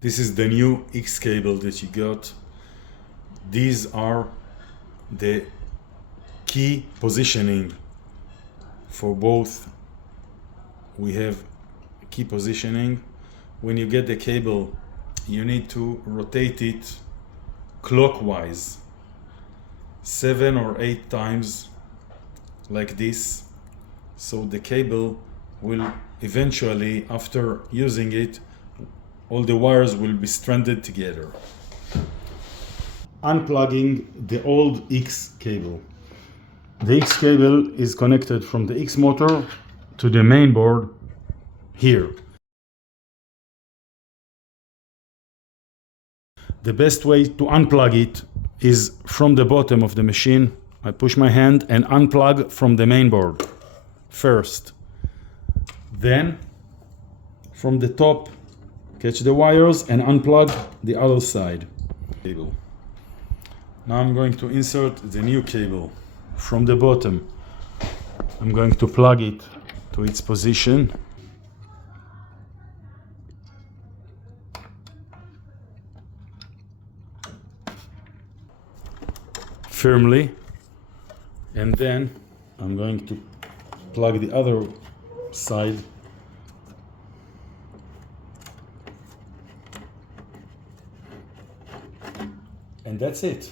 This is the new X cable that you got. These are the key positioning for both. We have key positioning. When you get the cable, you need to rotate it clockwise 7 or 8 times like this, so the cable will eventually, after using it, all the wires will be stranded together. Unplugging the old X cable. The X cable is connected from the X motor to the main board here. The best way to unplug it is from the bottom of the machine. I push my hand and unplug from the main board first. Then from the top, catch the wires and unplug the other side cable. Now I'm going to insert the new cable from the bottom. I'm going to plug it to its position. Firmly, and then I'm going to plug the other side. And that's it.